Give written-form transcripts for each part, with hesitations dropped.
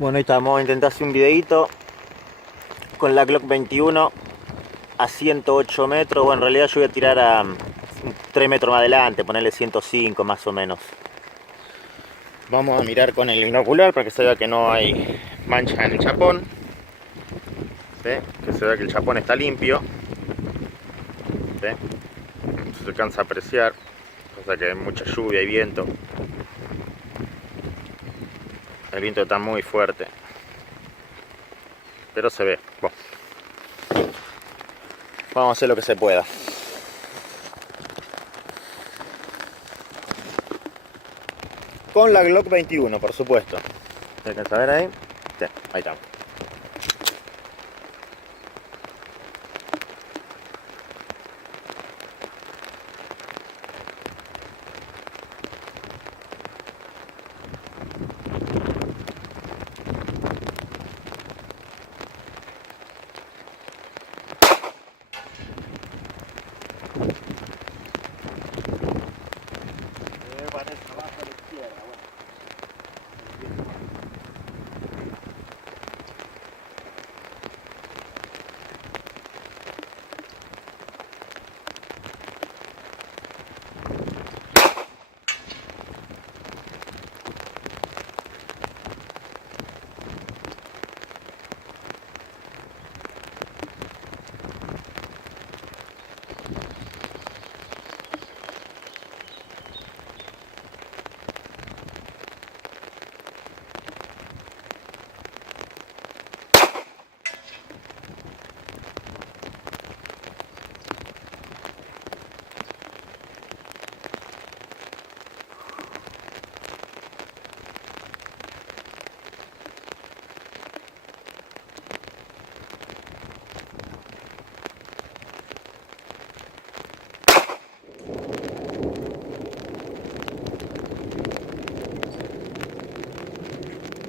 Bueno, ahí estamos, intenté hacer un videito con la Glock 21 a 108 metros. Bueno, en realidad yo voy a tirar a 3 metros más adelante, ponerle 105 más o menos. Vamos a mirar con el binocular para que se vea que no hay mancha en el chapón. ¿Sí? Que se vea que el chapón está limpio. ¿Sí? Se alcanza a apreciar, pasa que hay mucha lluvia y viento. El viento está muy fuerte, pero se ve. Bueno, vamos a hacer lo que se pueda. Con la Glock 21, por supuesto. ¿Se alcanza a ver ahí? Sí, ahí está.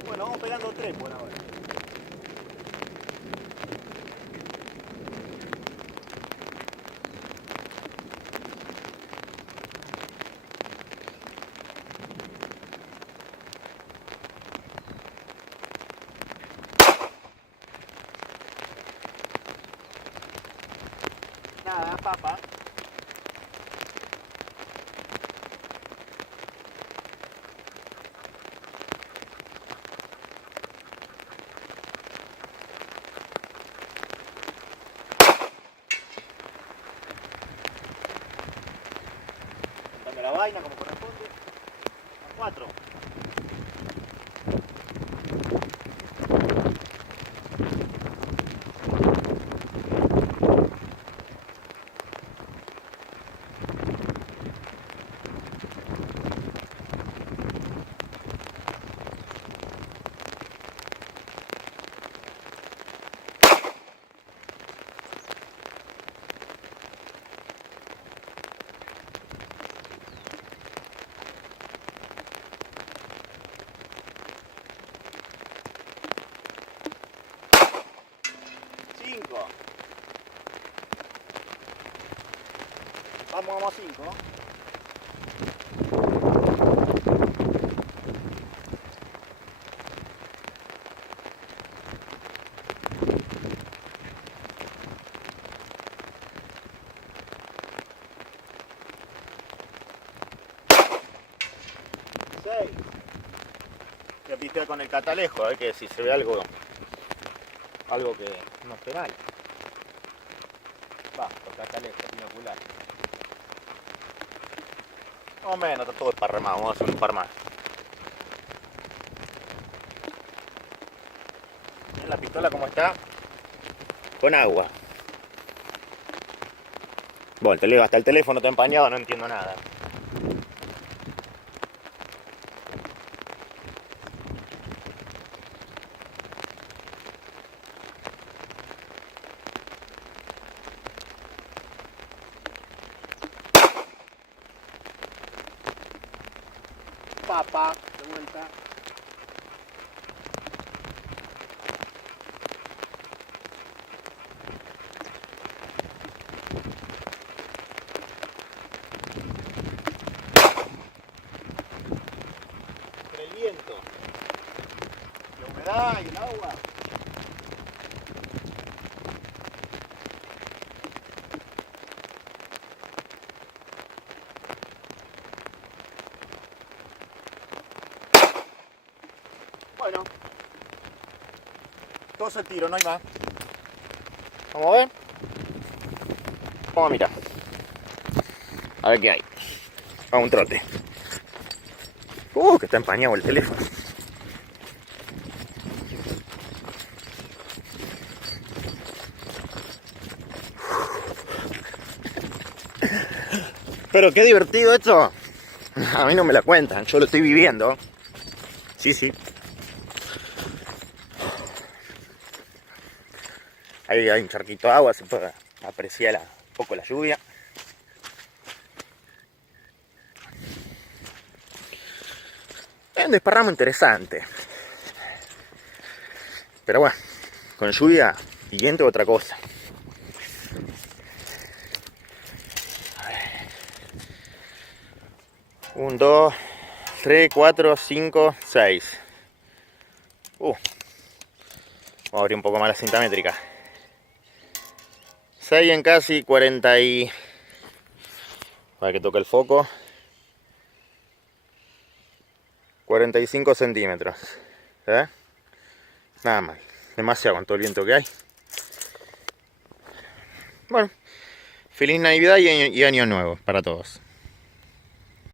Bueno, vamos pegando 3 por ahora. Nada, papa. Dame la vaina como corresponde. A 4. Vamos a 5. 6. Voy a pistear con el catalejo, a ver que si se ve algo que no esté mal. Va, con catalejo, binocular. Más o menos, está todo esparramado, vamos a hacer un par más. ¿Ven la pistola cómo está? Con agua. Bueno, hasta el teléfono está empañado, no entiendo nada. Papa, de vuelta. Ay, el agua. Bueno, todos al tiro, no hay más. Vamos a ver. Vamos a mirar. A ver qué hay. A un trote. Que está empañado el teléfono. Pero qué divertido esto. A mí no me la cuentan, yo lo estoy viviendo. Sí, sí. Ahí hay un charquito de agua, se puede apreciar un poco la lluvia. Es un desparramo interesante. Pero bueno, con lluvia siguiente otra cosa. 1, 2, 3, 4, 5, 6. Vamos a abrir un poco más la cinta métrica. 6 en casi 40 y... Para que toque el foco. 45 centímetros. ¿Eh? Nada mal. Demasiado con todo el viento que hay. Bueno, feliz Navidad y año nuevo para todos.